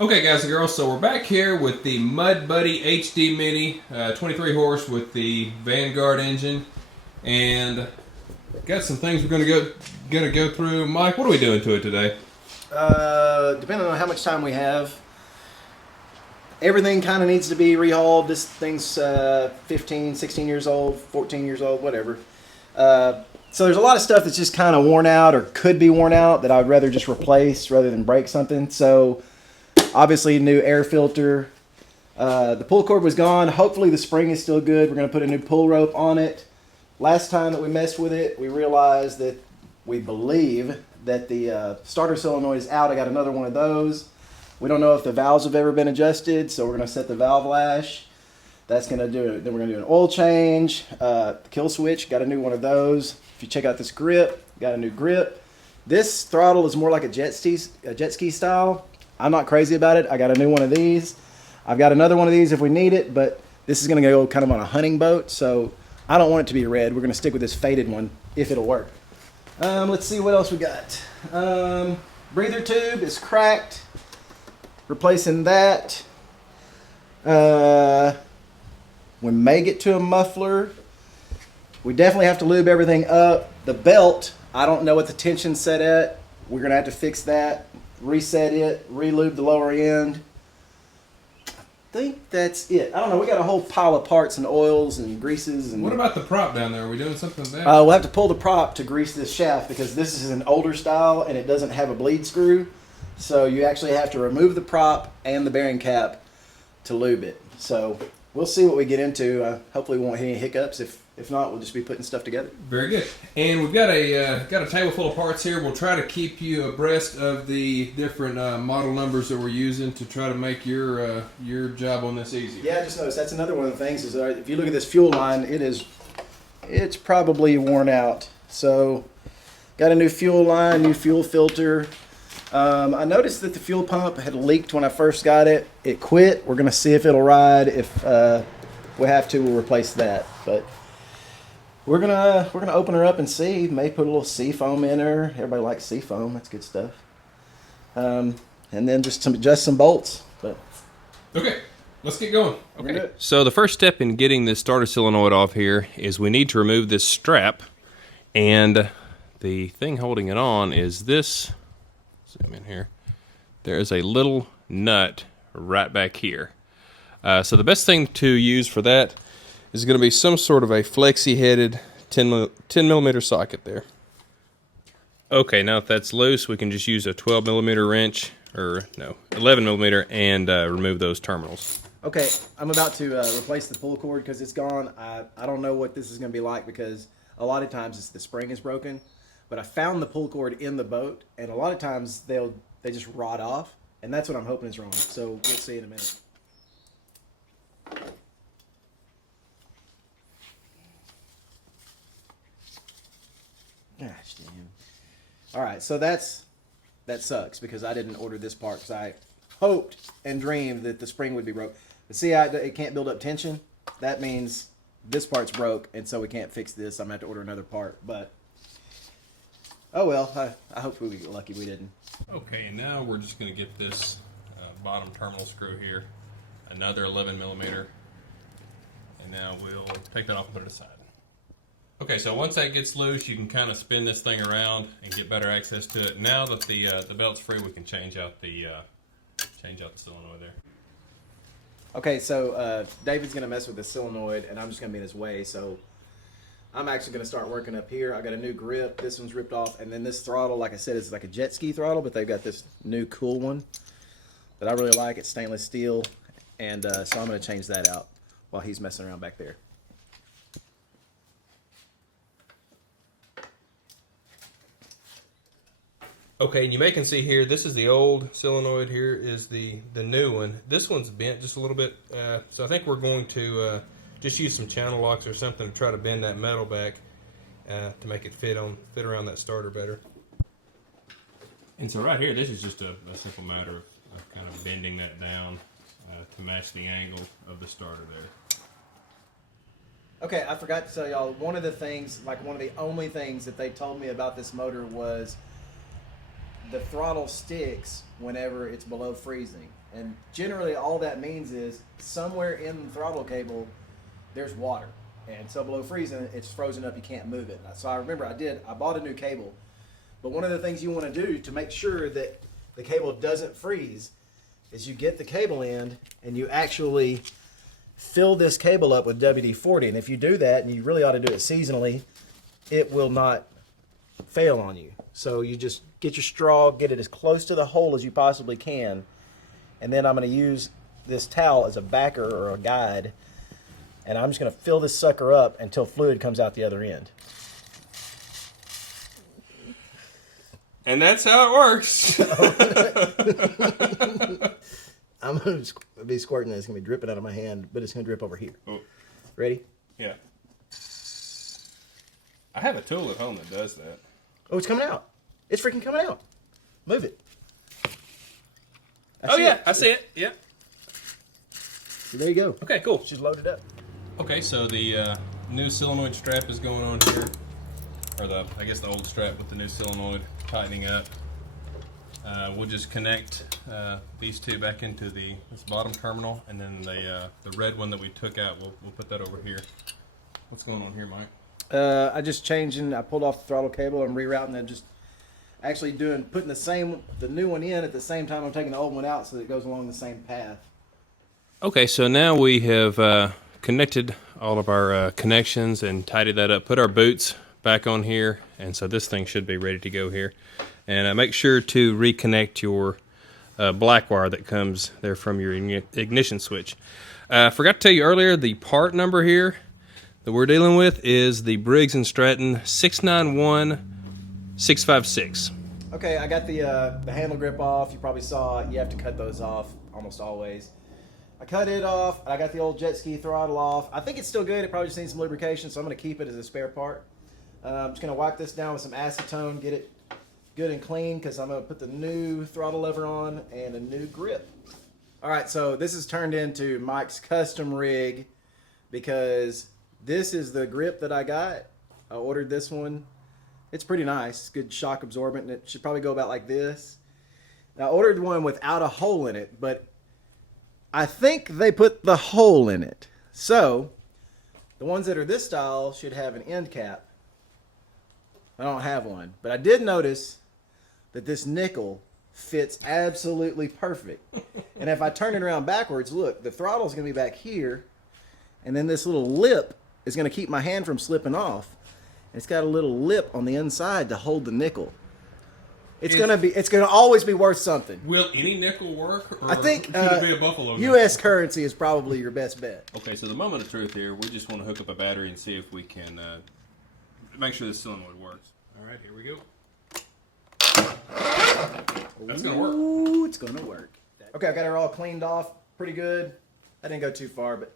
Okay, guys and girls, so we're back here with the Mud Buddy HD Mini, 23 horse with the Vanguard engine, and got some things we're gonna go through. Mike, what are we doing to it today? Depending on how much time we have, everything kind of needs to be rehauled. This thing's 15, 16 years old, 14 years old, whatever. So there's a lot of stuff that's just kind of worn out or could be worn out that I'd rather just replace rather than break something. So obviously, new air filter. The pull cord was gone. Hopefully the spring is still good. We're going to put a new pull rope on it. Last time that we messed with it, we realized that we believe that the starter solenoid is out. I got another one of those. We don't know if the valves have ever been adjusted, so we're going to set the valve lash. That's going to do it. Then we're going to do an oil change. The kill switch, got a new one of those. If you check out this grip, got a new grip. This throttle is more like a jet ski style. I'm not crazy about it. I got a new one of these. I've got another one of these if we need it, but this is going to go kind of on a hunting boat, so I don't want it to be red. We're going to stick with this faded one if it'll work. Let's see what else we got. Breather tube is cracked. Replacing that. We may get to a muffler. We definitely have to lube everything up. The belt, I don't know what the tension's set at. We're going to have to fix that. Reset it, re-lube the lower end. I think that's it. I don't know. We got a whole pile of parts and oils and greases. And What about the prop down there? Are we doing something with that? we'll have to pull the prop to grease this shaft because this is an older style and it doesn't have a bleed screw. So you actually have to remove the prop and the bearing cap to lube it. So we'll see what we get into. Hopefully we won't hit any hiccups. If not, we'll just be putting stuff together. Very good. And we've got a table full of parts here. We'll try to keep you abreast of the different model numbers that we're using to try to make your job on this easy. Yeah, I just noticed that's another one of the things is if you look at this fuel line, it's probably worn out. So got a new fuel line, new fuel filter. I noticed that the fuel pump had leaked when I first got it. It quit. We're going to see if it'll ride. If we have to, we'll replace that. But we're gonna open her up and see. May put a little sea foam in her. Everybody likes sea foam. That's good stuff. And then just adjust some bolts. But okay, let's get going. Okay. So the first step in getting this starter solenoid off here is we need to remove this strap, and the thing holding it on is this. Zoom in here. There is a little nut right back here. So the best thing to use for that is going to be some sort of a flexi-headed 10 millimeter socket there. Okay, now if that's loose, we can just use a 12 millimeter wrench, or no, 11 millimeter, and remove those terminals. Okay, I'm about to replace the pull cord because it's gone. I don't know what this is going to be like because a lot of times the spring is broken, but I found the pull cord in the boat, and a lot of times they just rot off, and that's what I'm hoping is wrong. So we'll see in a minute. Gosh damn. All right, so that sucks because I didn't order this part because I hoped and dreamed that the spring would be broke. But see, it can't build up tension. That means this part's broke, and so we can't fix this. I'm going to have to order another part. But, oh well, I hope we get lucky we didn't. Okay, and now we're just going to get this bottom terminal screw here, another 11 millimeter, and now we'll take that off and put it aside. Okay, so once that gets loose, you can kind of spin this thing around and get better access to it. Now that the belt's free, we can change out the solenoid there. Okay, so David's going to mess with the solenoid, and I'm just going to be in his way. So I'm actually going to start working up here. I got a new grip. This one's ripped off, and then this throttle, like I said, is like a jet ski throttle, but they've got this new cool one that I really like. It's stainless steel, and so I'm going to change that out while he's messing around back there. Okay, and you may can see here, this is the old solenoid, here is the new one. This one's bent just a little bit, so I think we're going to just use some channel locks or something to try to bend that metal back to make it fit around that starter better. And so right here, this is just a simple matter of kind of bending that down to match the angle of the starter there. Okay, I forgot to tell y'all, one of the things, like one of the only things that they told me about this motor was the throttle sticks whenever it's below freezing. And generally all that means is somewhere in the throttle cable there's water. And so below freezing, it's frozen up, you can't move it. So I remember I bought a new cable. But one of the things you want to do to make sure that the cable doesn't freeze is you get the cable end and you actually fill this cable up with WD-40. And if you do that, and you really ought to do it seasonally, it will not fail on you. So you just get your straw, get it as close to the hole as you possibly can. And then I'm going to use this towel as a backer or a guide. And I'm just going to fill this sucker up until fluid comes out the other end. And that's how it works. I'm going to be squirting it. It's going to be dripping out of my hand, but it's going to drip over here. Oh. Ready? Yeah. I have a tool at home that does that. Oh, it's coming out. It's freaking coming out. Move it. I see it. Yeah. So there you go. Okay, cool. She's loaded up. Okay, so the new solenoid strap is going on here. Or I guess the old strap with the new solenoid tightening up. We'll just connect these two back into this bottom terminal, and then the red one that we took out, we'll put that over here. What's going on here, Mike? I pulled off the throttle cable. I'm rerouting it, just actually putting the new one in at the same time I'm taking the old one out so that it goes along the same path. Okay, so now we have connected all of our connections and tidied that up, put our boots back on here, and so this thing should be ready to go here. And make sure to reconnect your black wire that comes there from your ignition switch. I forgot to tell you earlier, the part number here that we're dealing with is the Briggs & Stratton 691656. Okay, I got the handle grip off. You probably saw it. You have to cut those off almost always. I cut it off. I got the old jet ski throttle off. I think it's still good. It probably just needs some lubrication, so I'm going to keep it as a spare part. I'm just going to wipe this down with some acetone, get it good and clean, because I'm going to put the new throttle lever on and a new grip. All right, so this has turned into Mike's custom rig because this is the grip that I got. I ordered this one. It's pretty nice, good shock absorbent, and it should probably go about like this. Now, I ordered one without a hole in it, but I think they put the hole in it. So the ones that are this style should have an end cap. I don't have one, but I did notice that this nickel fits absolutely perfect. And if I turn it around backwards, look, the throttle's going to be back here, and then this little lip is going to keep my hand from slipping off. And it's got a little lip on the inside to hold the nickel. It's going to always be worth something. Will any nickel work, or I think could it be a buffalo nickel? U.S. currency is probably your best bet. Okay, so the moment of truth here, we just want to hook up a battery and see if we can make sure the solenoid works. All right, here we go. That's going to work. Ooh, it's going to work. Okay, I got her all cleaned off pretty good. I didn't go too far, but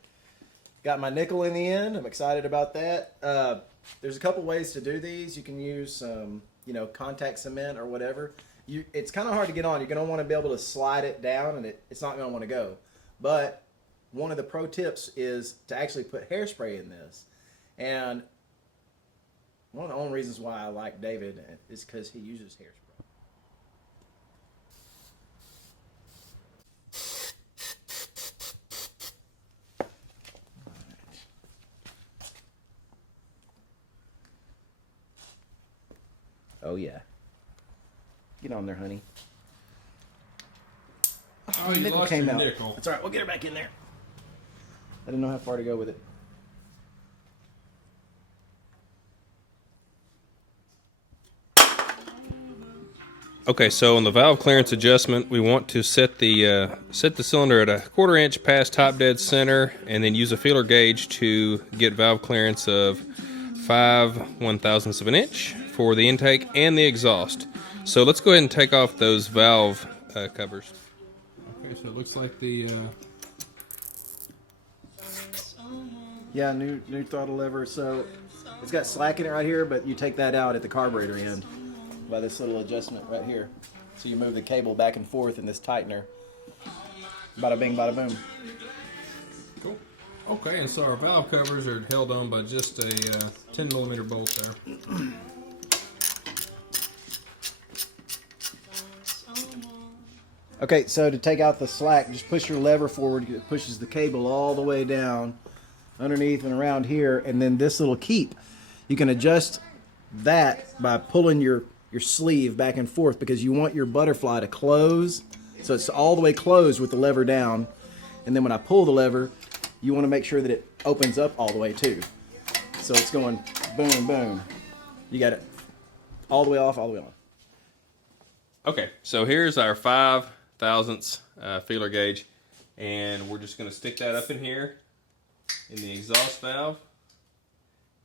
got my nickel in the end. I'm excited about that. There's a couple ways to do these. You can use some, contact cement or whatever. It's kind of hard to get on. You're going to want to be able to slide it down, and it's not going to want to go. But one of the pro tips is to actually put hairspray in this. And one of the only reasons why I like David is because he uses hairspray. Oh yeah. Get on there, honey. Oh, you nickel lost came your out. nickel. That's all right. We'll get her back in there. I didn't know how far to go with it. Okay, so on the valve clearance adjustment, we want to set the cylinder at a 1/4 inch past top dead center, and then use a feeler gauge to get valve clearance of 5/1000ths of an inch for the intake and the exhaust. So let's go ahead and take off those valve covers. Okay, so it looks like the Yeah, new throttle lever. So it's got slack in it right here, but you take that out at the carburetor end by this little adjustment right here. So you move the cable back and forth in this tightener. Bada bing, bada boom. cool. Okay, and so our valve covers are held on by just a 10mm bolt there. Okay, so to take out the slack, just push your lever forward. It pushes the cable all the way down underneath and around here, and then this little keep. You can adjust that by pulling your sleeve back and forth because you want your butterfly to close. So it's all the way closed with the lever down. And then when I pull the lever, you want to make sure that it opens up all the way too. So it's going boom, boom. You got it all the way off, all the way on. Okay, so here's our 5/1000 feeler gauge, and we're just going to stick that up in here in the exhaust valve.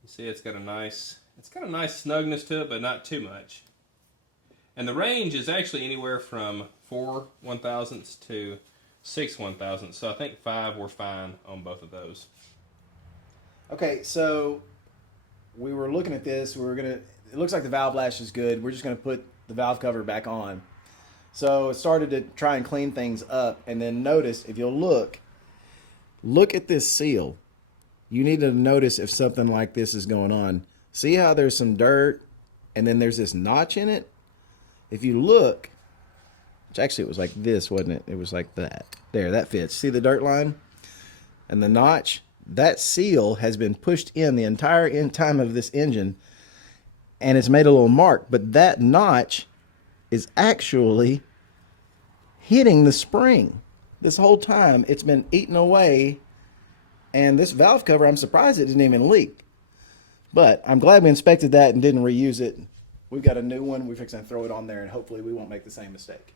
You see, it's got a nice snugness to it, but not too much. And the range is actually anywhere from 4/1000 to 6/1000. So I think 5 we're fine on both of those. Okay, so we were looking at this. It looks like the valve lash is good. We're just gonna put the valve cover back on. So it started to try and clean things up, and then notice, if you'll look at this seal. You need to notice if something like this is going on. See how there's some dirt, and then there's this notch in it? If you look, which actually it was like this, wasn't it? It was like that. There, that fits. See the dirt line? And the notch? That seal has been pushed in the entire time of this engine, and it's made a little mark, but that notch is actually hitting the spring. This whole time it's been eaten away, and this valve cover, I'm surprised it didn't even leak. But I'm glad we inspected that and didn't reuse it. We've got a new one. We're fixing to throw it on there, and hopefully we won't make the same mistake.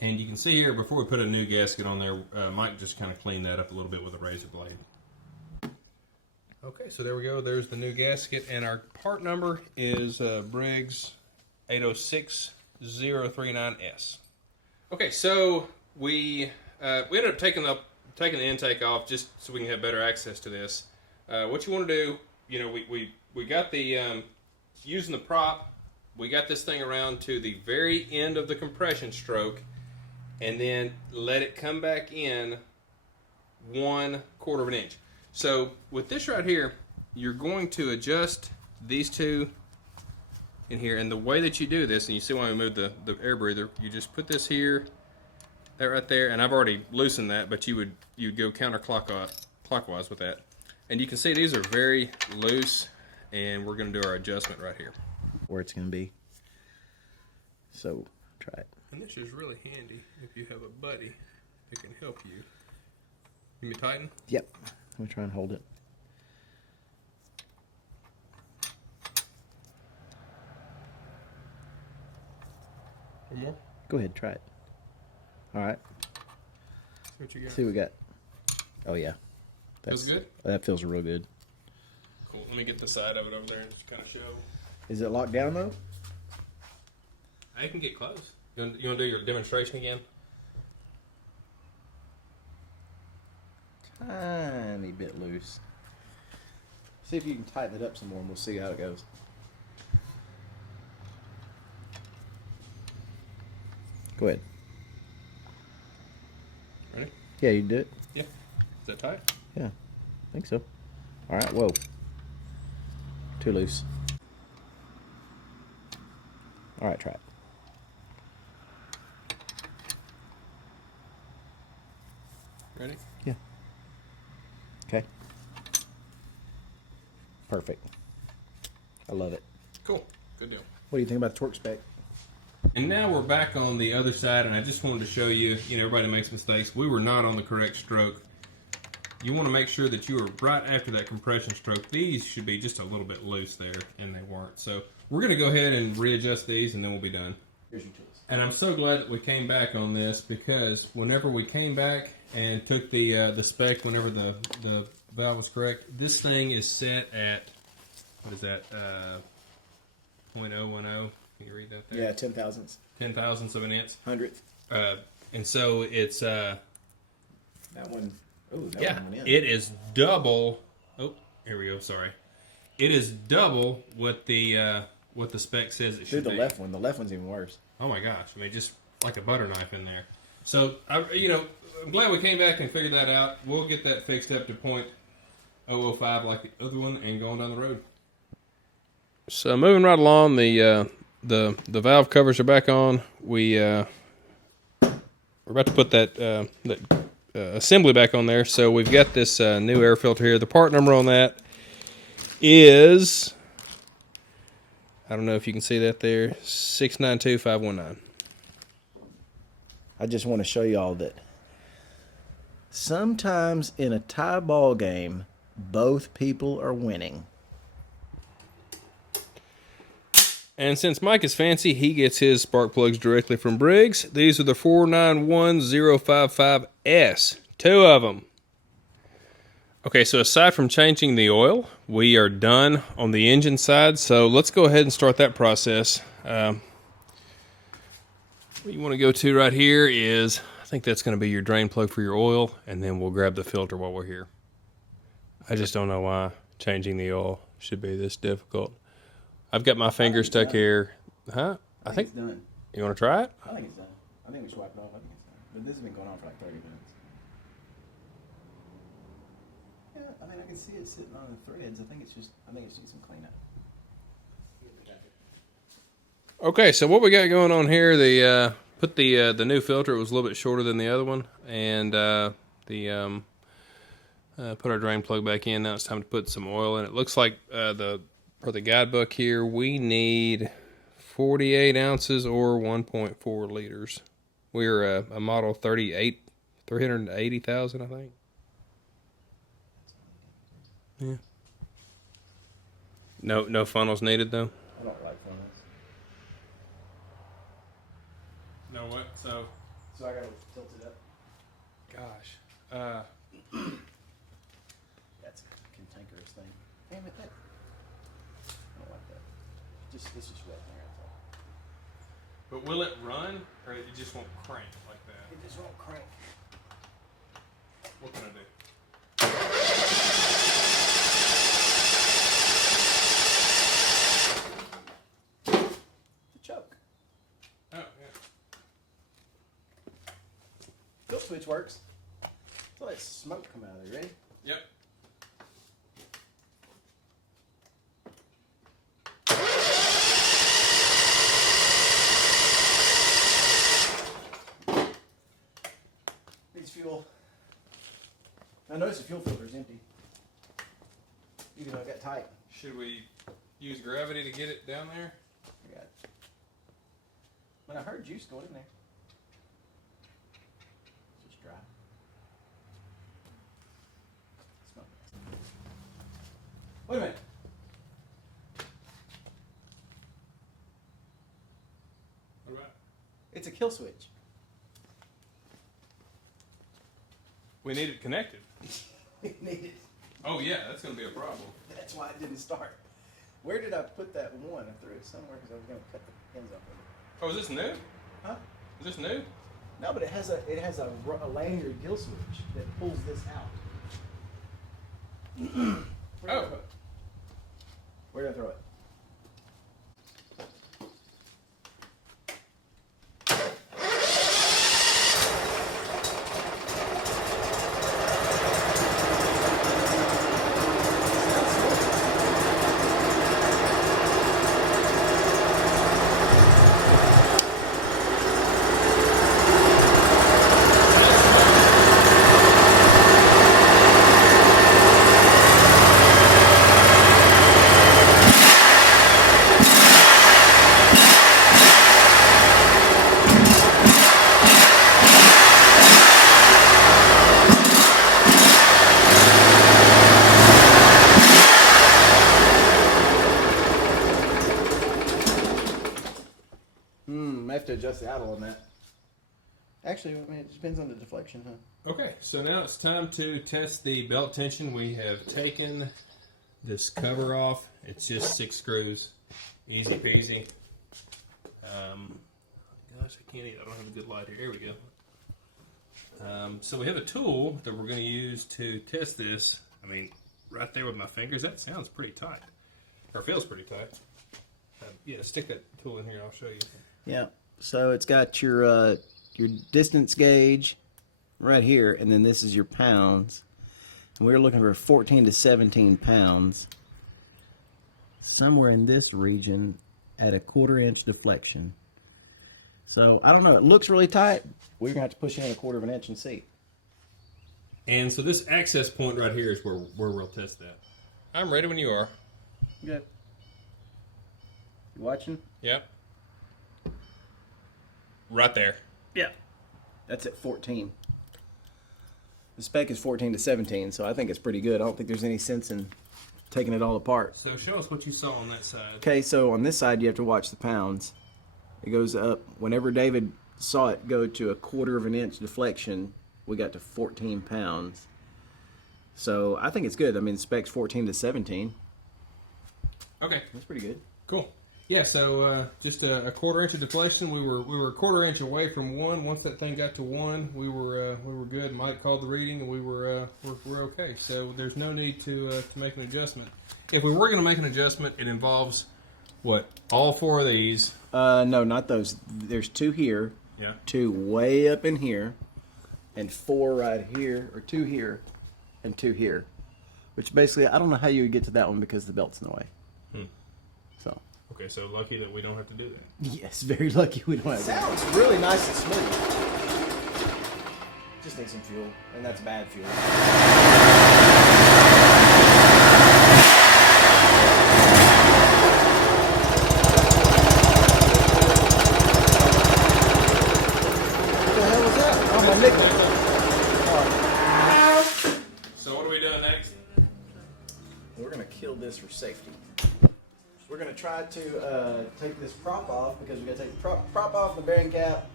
And you can see here, before we put a new gasket on there, Mike just kind of cleaned that up a little bit with a razor blade. Okay, so there we go. There's the new gasket, and our part number is Briggs 806039S. Okay, so we ended up taking the intake off just so we can have better access to this. What you want to do, you know, we got the using the prop, we got this thing around to the very end of the compression stroke, and then let it come back in 1/4 of an inch. So with this right here, you're going to adjust these two in here, and the way that you do this, and you see when we move the air breather, you just put this here, that right there, and I've already loosened that, but you'd go counterclockwise with that. And you can see these are very loose, and we're going to do our adjustment right here. Where it's going to be. So, try it. And this is really handy if you have a buddy that can help you. You mean tighten? Yep. I'm going to try and hold it. One more? Go ahead, try it. All right. What you got? See what we got. Oh, yeah. Feels good? That feels real good. Cool. Let me get the side of it over there and just kind of show. Is it locked down, though? I can get close. You want to do your demonstration again? Tiny bit loose. See if you can tighten it up some more, and we'll see how it goes. Go ahead. Ready? Yeah, you can do it. Yeah. Is that tight? Yeah, I think so. All right, whoa. Too loose. All right, try it. Ready? Yeah. Okay. Perfect. I love it. Cool. Good deal. What do you think about the torque spec? And now we're back on the other side, and I just wanted to show you, everybody makes mistakes. We were not on the correct stroke. You want to make sure that you are right after that compression stroke. These should be just a little bit loose there, and they weren't. So we're going to go ahead and readjust these, and then we'll be done. Here's your tools. And I'm so glad that we came back on this, because whenever we came back and took the spec, whenever the valve was correct, this thing is set at, what is that, 0.010. Can you read that there? Yeah, 10 thousandths. 10 thousandths of an inch. Hundredth. And so it's That one. Oh, that yeah, one went in. it is double. Oh, here we go. Sorry, it is double what the spec says it should be. The left one. The left one's even worse. Oh my gosh! I mean, just like a butter knife in there. So I'm glad we came back and figured that out. We'll get that fixed up to 0.005 like the other one, and going down the road. So moving right along, the valve covers are back on. We we're about to put that assembly back on there. So we've got this new air filter here. The part number on that is, I don't know if you can see that there, 692519. I just want to show y'all that sometimes in a tie ball game, both people are winning. And since Mike is fancy, he gets his spark plugs directly from Briggs. These are the 491055S. 2 of them. Okay, so aside from changing the oil, we are done on the engine side. So let's go ahead and start that process. What you want to go to right here is, I think that's going to be your drain plug for your oil, and then we'll grab the filter while we're here. I just don't know why changing the oil should be this difficult. I've got my finger stuck here. Huh? I think it's done. You want to try it? I think it's done. I think we should wipe it off. I think it's done. But this has been going on for like 30 minutes. Yeah, I mean, I can see it sitting on the threads. I think it's just needs some cleanup. Okay, so what we got going on here, put the new filter. It was a little bit shorter than the other one, and put our drain plug back in. Now it's time to put some oil in. It looks like for the guidebook here, we need 48 ounces or 1.4 liters. We're a model 380,000, I think. Yeah. No funnels needed though. I don't like funnels. No what? So I gotta tilt it up. Gosh. That's a cantankerous thing. Damn it, that. I don't like that. It's just wet in there, that's all. But will it run, or it just won't crank like that? It just won't crank. What can I do? The choke. Oh, yeah. Kill switch works. So that smoke come out of there. Ready? Yep. Needs fuel. I noticed the fuel filter is empty. Even though it got tight. Should we use gravity to get it down there? I got it. Man, I heard juice going in there. It's just dry. Smell it. Wait a minute. What about? It's a kill switch. We need it connected. It needed. Oh yeah, that's going to be a problem. That's why it didn't start. Where did I put that one? I threw it somewhere because I was going to cut the ends off of it. Oh, is this new? Huh? Is this new? No, but it has a lanyard kill switch that pulls this out. Where did I throw it? Where did I throw it? I have to adjust the idle on that. Actually, I mean, it depends on the deflection, huh? Okay, so now it's time to test the belt tension. We have taken this cover off. It's just 6 screws. Easy peasy. Gosh, I can't eat. I don't have a good light here. Here we go. So we have a tool that we're going to use to test this. I mean, right there with my fingers, that sounds pretty tight. Or feels pretty tight. Yeah, stick that tool in here and I'll show you. Yeah, so it's got your distance gauge right here, and then this is your pounds. And we're looking for 14 to 17 pounds. Somewhere in this region at a 1/4 inch deflection. So I don't know. It looks really tight. We're gonna have to push in 1/4 inch and see. And so this access point right here is where we'll test that. I'm ready when you are. Good. You watching? Yep. Right there. Yeah. That's at 14. The spec is 14 to 17, so I think it's pretty good. I don't think there's any sense in taking it all apart. So show us what you saw on that side. Okay, so on this side you have to watch the pounds. It goes up. Whenever David saw it go to 1/4 inch deflection, we got to 14 pounds. So I think it's good. I mean, the spec's 14 to 17. Okay. That's pretty good. Cool. Yeah, so just a 1/4 inch of deflection. We were 1/4 inch away from 1. Once that thing got to 1, we were good. Mike called the reading, and we're okay. So there's no need to make an adjustment. If we were going to make an adjustment, it involves what? All 4 of these. No, not those. There's 2 here. Yeah. 2 way up in here, and 4 right here, or 2 here, and 2 here. Which basically, I don't know how you would get to that one because the belt's in the way. So. Okay, so lucky that we don't have to do that. Yes, very lucky we don't have to. Sounds really nice and smooth. Just need some fuel, and that's bad fuel. What the hell was that? Oh, my nickel. So what are we doing next? We're going to kill this for safety. We're going to try to take this prop off because we're going to take the prop off the bearing cap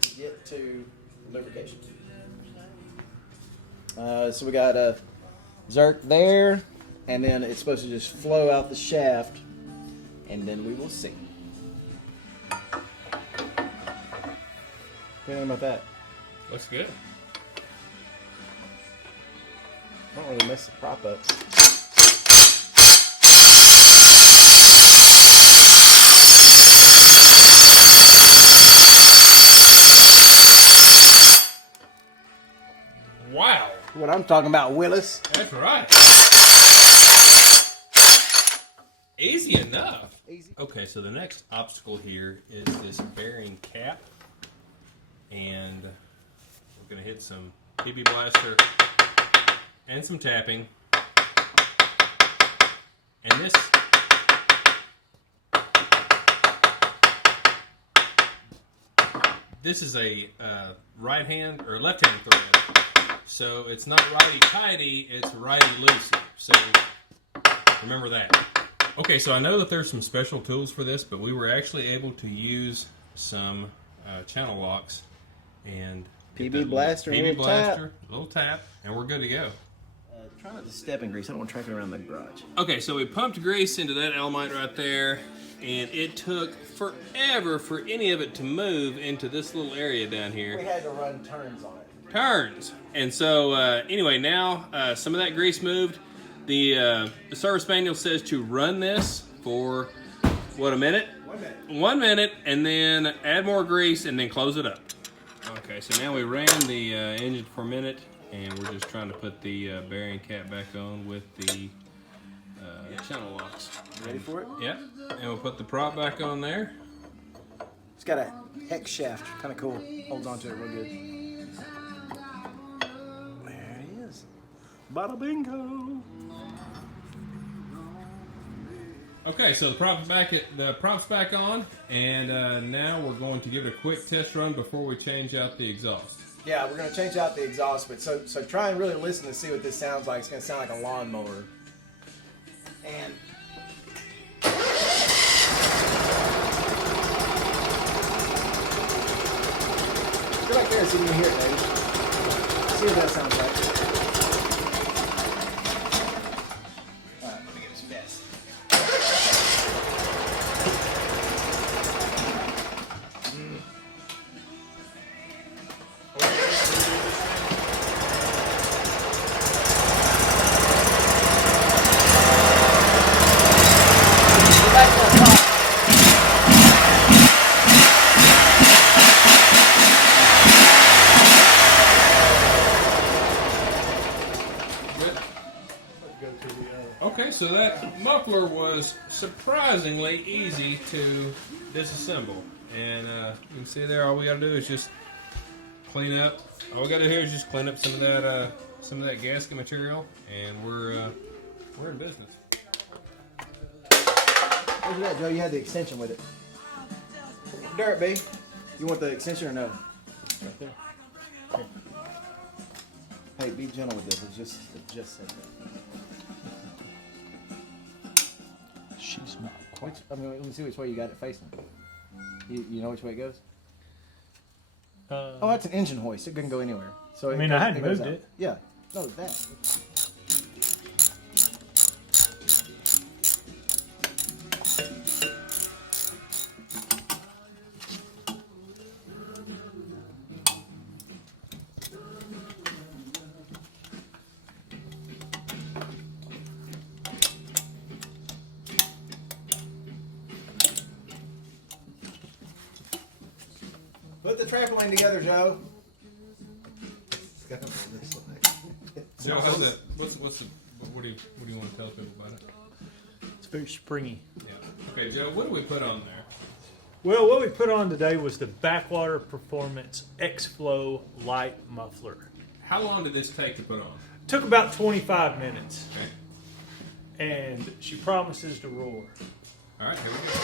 to get to lubrication. So we got a Zerk there, and then it's supposed to just flow out the shaft, and then we will see. What do you think about that? Looks good. I don't really mess the prop up. Wow. What I'm talking about, Willis. That's right. Easy enough. Easy. Okay, so the next obstacle here is this bearing cap. And we're going to hit some PB Blaster and some tapping. And this is a right hand or left hand thread. So it's not righty-tighty, it's righty-loosey. So remember that. Okay, so I know that there's some special tools for this, but we were actually able to use some channel locks and PB Blaster, PB Blaster, little tap, and we're good to go. Try not to step in grease. I don't want to track it around the garage. Okay, so we pumped grease into that Elamite right there, and it took forever for any of it to move into this little area down here. We had to run turns on it. Turns. And so anyway, now some of that grease moved. The service manual says to run this for what, a minute? 1 minute. 1 minute, and then add more grease and then close it up. Okay, so now we ran the engine for a minute, and we're just trying to put the bearing cap back on with the channel locks. Ready for it? Yep. And we'll put the prop back on there. It's got a hex shaft, kind of cool. Holds on to it real good. There it is. Bada bingo. Okay, so the prop's back on, and now we're going to give it a quick test run before we change out the exhaust. Yeah, we're gonna change out the exhaust, but so try and really listen to see what this sounds like. It's gonna sound like a lawnmower. And go back there and see if you can hear it, baby. See what that sounds like. Alright, let me get his best. Okay, so that muffler was surprisingly easy to disassemble. And you can see there, all we got to do is just clean up. All we got to do here is just clean up some of that gasket material, and we're in business. Look at that, Joe. You had the extension with it. Dirt, B. You want the extension or no? Right there. Here. Hey, be gentle with this. It just said that. She's not quite. I mean, let me see which way you got it facing. You know which way it goes? Oh, that's an engine hoist. It couldn't go anywhere. So I hadn't moved it. Yeah. No, that. Put the trampoline together, Joe. Joe, how's that? What do you want to tell people about it? It's very springy. Yeah. Okay, Joe, what do we put on there? Well, what we put on today was the Backwater Performance X-Flow Lite Muffler. How long did this take to put on? Took about 25 minutes. Okay. And she promises to roar. All right, here we go.